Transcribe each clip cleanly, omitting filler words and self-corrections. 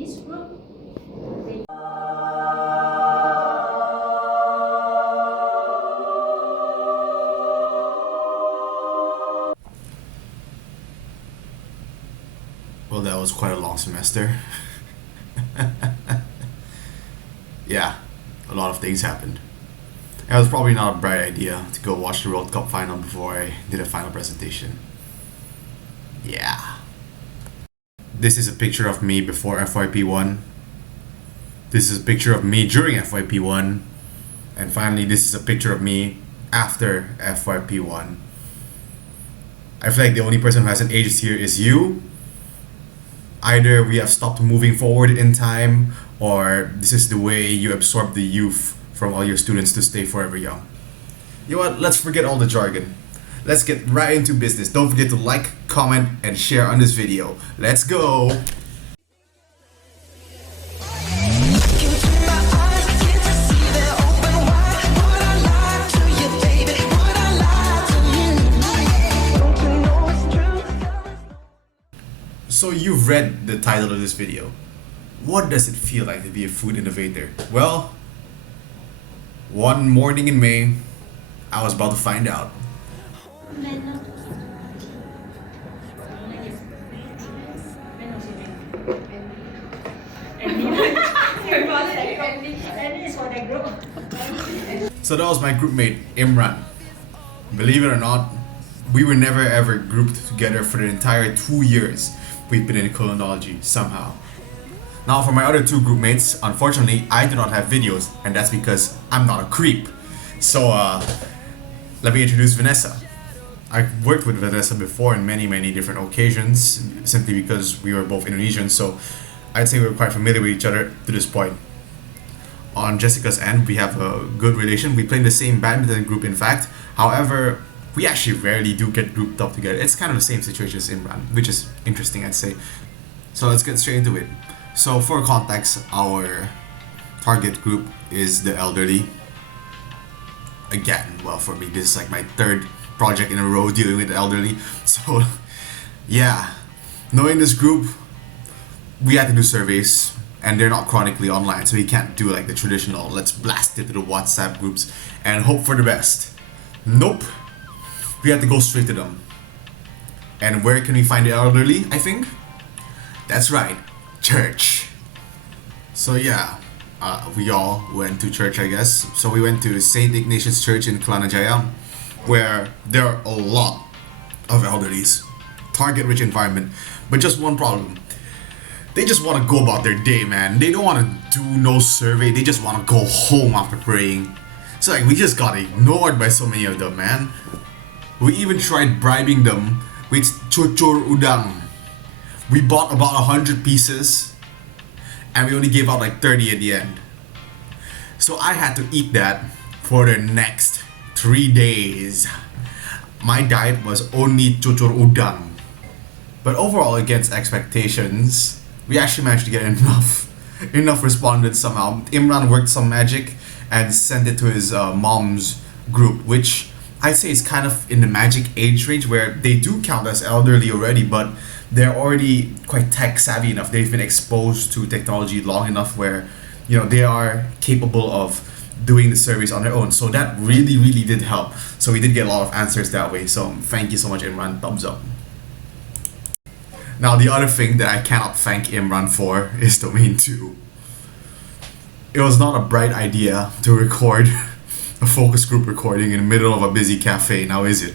this group, they Well, that was quite a long semester. Yeah, a lot of things happened. It was probably not a bright idea to go watch the World Cup final before I did a final presentation. Yeah. This is a picture of me before FYP1. This is a picture of me during FYP1. And finally, this is a picture of me after FYP1. I feel like the only person who hasn't aged here is you. Either we have stopped moving forward in time, or this is the way you absorb the youth from all your students to stay forever young. You know what? Let's forget all the jargon. Let's get right into business. Don't forget to like, comment, and share on this video. Let's go! So you've read the title of this video. What does it feel like to be a food innovator? Well, one morning in May, I was about to find out. So that was my group mate, Imran. Believe it or not, we were never ever grouped together for the entire 2 years we've been in culinology somehow. Now for my other two group mates, unfortunately, I do not have videos, and that's because I'm not a creep. So let me introduce Vanessa. I've worked with Vanessa before in many different occasions, simply because we were both Indonesian, so I'd say we were quite familiar with each other to this point. On Jessica's end, we have a good relation. We play in the same badminton group, in fact. However, we actually rarely do get grouped up together. It's kind of the same situation as Imran, which is interesting, I'd say. So let's get straight into it. So for context, our target group is the elderly. Again, well, for me, this is like my third project in a row dealing with the elderly. So yeah, knowing this group, we had to do surveys, and they're not chronically online, so we can't do like the traditional let's blast it to the WhatsApp groups and hope for the best. Nope. We had to go straight to them. And where can we find the elderly, I think? That's right, church. So yeah, we all went to church, I guess. So we went to St. Ignatius Church in Kelanajaya, where there are a lot of elderlies. Target-rich environment, but just one problem. They just want to go about their day, man. They don't want to do no survey. They just want to go home after praying. So like, we just got ignored by so many of them, man. We even tried bribing them with cucur udang. We bought about 100 pieces, and we only gave out like 30 at the end. So I had to eat that for the next 3 days. My diet was only cucur udang. But overall, against expectations, we actually managed to get enough respondents somehow. Imran worked some magic and sent it to his mom's group, which I'd say is kind of in the magic age range where they do count as elderly already, but they're already quite tech savvy enough. They've been exposed to technology long enough where, you know, they are capable of doing the surveys on their own. So that really did help. So we did get a lot of answers that way. So thank you so much, Imran. Thumbs up. Now the other thing that I cannot thank Imran for is Domain 2. It was not a bright idea to record a focus group recording in the middle of a busy cafe, now is it?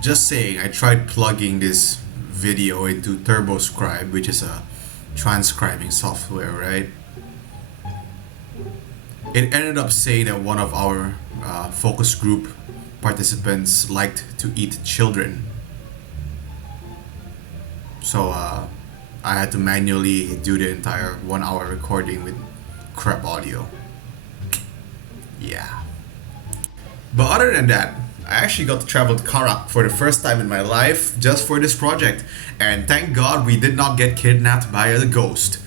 Just saying, I tried plugging this video into TurboScribe, which is a transcribing software, right? It ended up saying that one of our focus group participants liked to eat children. So I had to manually do the entire 1 hour recording with crap audio. Yeah. But other than that, I actually got to travel to Karak for the first time in my life just for this project. And thank God we did not get kidnapped by a ghost.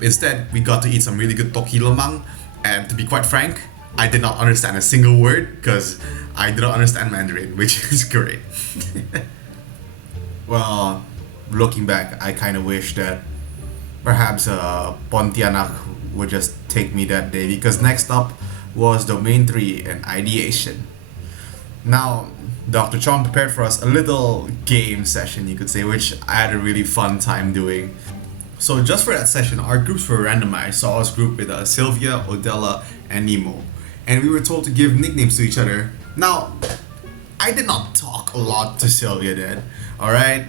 Instead, we got to eat some really good toki lemang. And to be quite frank, I did not understand a single word because I did not understand Mandarin, which is great. Well, looking back, I kind of wish that perhaps Pontianak would just take me that day because next up was Domain 3 and Ideation. Now, Dr. Chong prepared for us a little game session, you could say, which I had a really fun time doing. So, just for that session, our groups were randomized. So, I was grouped with Sylvia, Odella, and Nemo. And we were told to give nicknames to each other. Now, I did not talk a lot to Sylvia then, alright?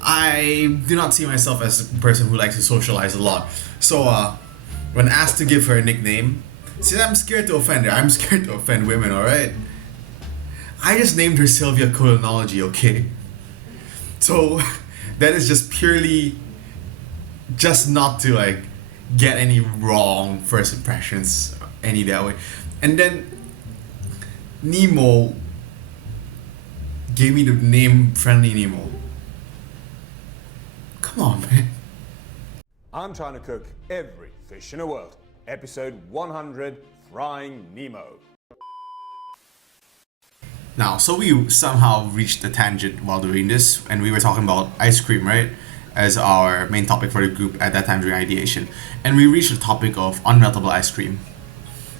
I do not see myself as a person who likes to socialize a lot. So, when asked to give her a nickname, since I'm scared to offend her, I'm scared to offend women, alright? I just named her Sylvia Colonology, okay? So, that is just purely just not to like get any wrong first impressions any that way. And then Nemo gave me the name Friendly Nemo. Come on, man. I'm trying to cook every fish in the world. Episode 100, Frying Nemo. Now, so we somehow reached a tangent while doing this, and we were talking about ice cream, right? As our main topic for the group at that time during ideation. And we reached the topic of unmeltable ice cream.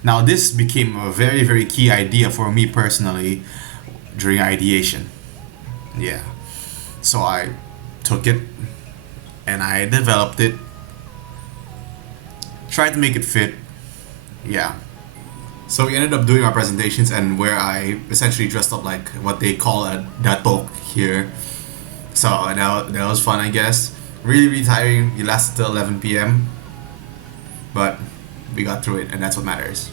Now, this became a very, very key idea for me personally during ideation. Yeah. So I took it and I developed it, tried to make it fit. Yeah. So we ended up doing our presentations, and where I essentially dressed up like what they call a datok here. So that was fun, I guess. Really, really tiring. It lasted till 11 p.m. But we got through it, and that's what matters.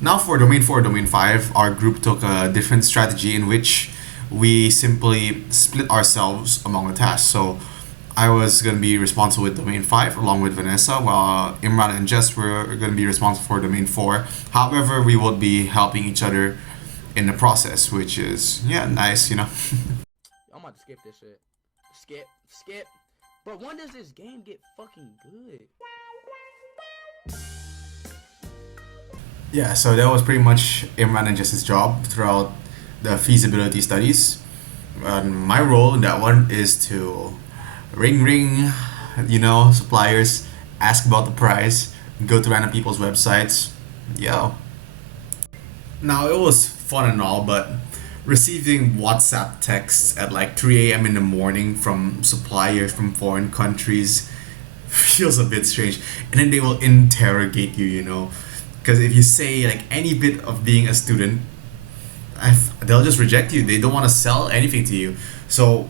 Now for Domain 4, Domain 5, our group took a different strategy in which we simply split ourselves among the tasks. So I was going to be responsible with Domain 5 along with Vanessa, while Imran and Jess were going to be responsible for Domain 4. However, we would be helping each other in the process, which is, yeah, nice, you know. I'm about to skip this shit. Skip. Bro, when does this game get fucking good? Yeah, so that was pretty much Imran and Jess's job throughout the feasibility studies. My role in that one is to ring, suppliers, ask about the price, go to random people's websites. Yo. Now, it was fun and all, but receiving WhatsApp texts at like 3 a.m. in the morning from suppliers from foreign countries feels a bit strange. And then they will interrogate you, Because if you say like any bit of being a student, they'll just reject you. They don't want to sell anything to you. So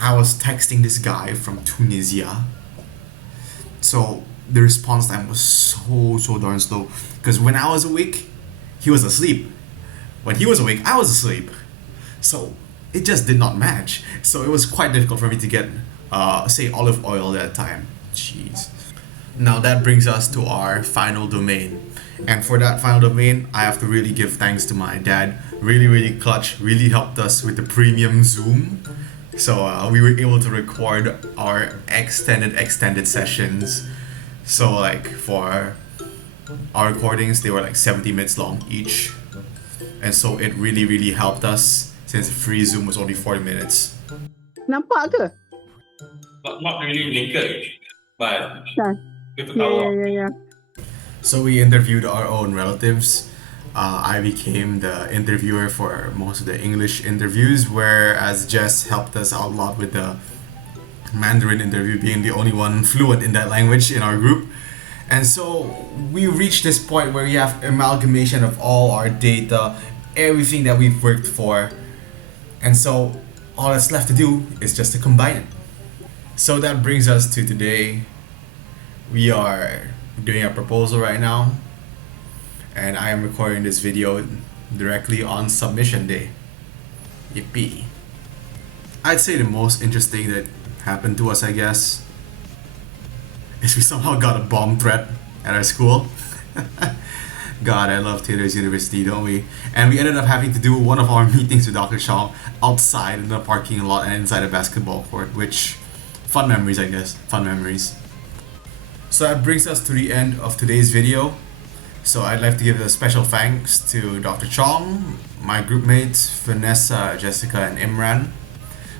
I was texting this guy from Tunisia. So the response time was so darn slow. Because when I was awake, he was asleep. When he was awake, I was asleep. So it just did not match. So it was quite difficult for me to get, say, olive oil at that time. Jeez. Now that brings us to our final domain. And for that final domain, I have to really give thanks to my dad. Really, really clutch. Really helped us with the premium Zoom. So we were able to record our extended sessions. So like for our recordings, they were like 70 minutes long each. And so it really, really helped us since free Zoom was only 40 minutes. Nampak ke? Not really linked, but Dah. kita tahu. Yeah. So we interviewed our own relatives. I became the interviewer for most of the English interviews, whereas Jess helped us out a lot with the Mandarin interview, being the only one fluent in that language in our group. And so we reached this point where we have amalgamation of all our data, everything that we've worked for. And so all that's left to do is just to combine it. So that brings us to today. We are doing a proposal right now, and I am recording this video directly on submission day. Yippee. I'd say the most interesting that happened to us, I guess, is we somehow got a bomb threat at our school. God, I love Taylor's University, don't we? And we ended up having to do one of our meetings with Dr. Chong outside in the parking lot and inside a basketball court, which, fun memories, I guess. Fun memories. So that brings us to the end of today's video. So I'd like to give a special thanks to Dr. Chong, my group mates, Vanessa, Jessica, and Imran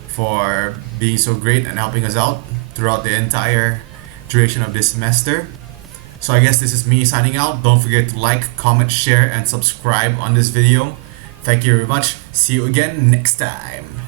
for being so great and helping us out throughout the entire duration of this semester. So I guess this is me signing out. Don't forget to like, comment, share, and subscribe on this video. Thank you very much. See you again next time.